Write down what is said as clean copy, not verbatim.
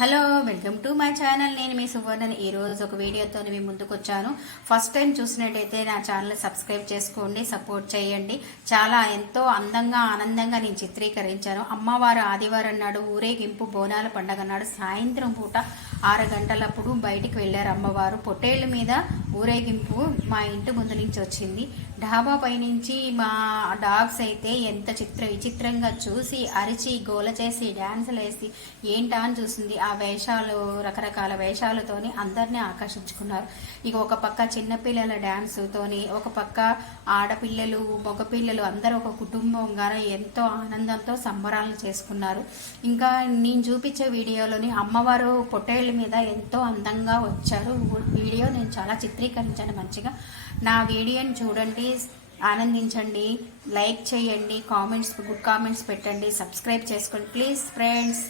Hello, welcome to my channel. నేను మీ సువర్ణని ఈరోజు ఒక వీడియోతో మీ ముందుకు వచ్చాను. ఫస్ట్ టైం చూసినట్టయితే నా ఛానల్ సబ్స్క్రైబ్ చేసుకోండి, సపోర్ట్ చేయండి. చాలా ఎంతో అందంగా ఆనందంగా నేను చిత్రీకరించాను. అమ్మవారు ఆదివారం నాడు ఊరేగింపు బోనాల పండగ నాడు సాయంత్రం పూట 6 గంటలప్పుడు బయటికి వెళ్ళారు అమ్మవారు. పొట్టేళ్ళ మీద ఊరేగింపు మా ఇంటి ముందు నుంచి వచ్చింది. డాబా పైనుంచి మా డాగ్స్ అయితే ఎంత విచిత్రంగా చూసి అరిచి గోల చేసి డ్యాన్సులు వేసి ఏంటా అని చూసింది. ఆ వేషాలు రకరకాల వేషాలతోని అందరినీ ఆకర్షించుకున్నారు. ఇక ఒక పక్క చిన్నపిల్లల డ్యాన్సుతోని, ఒక పక్క ఆడపిల్లలు మగపిల్లలు అందరూ ఒక కుటుంబంగా ఎంతో ఆనందంతో సంబరాలను చేసుకున్నారు. ఇంకా నేను చూపించే వీడియోలోని అమ్మవారు పొట్టేళ్ళ మీద ఎంతో అందంగా వచ్చారు. వీడియో నేను చాలా చిత్రీకరించాను మంచిగా. నా వీడియోని చూడండి, ఆనందించండి, లైక్ చేయండి, గుడ్ కామెంట్స్ పెట్టండి, సబ్స్క్రైబ్ చేసుకోండి ప్లీజ్ ఫ్రెండ్స్.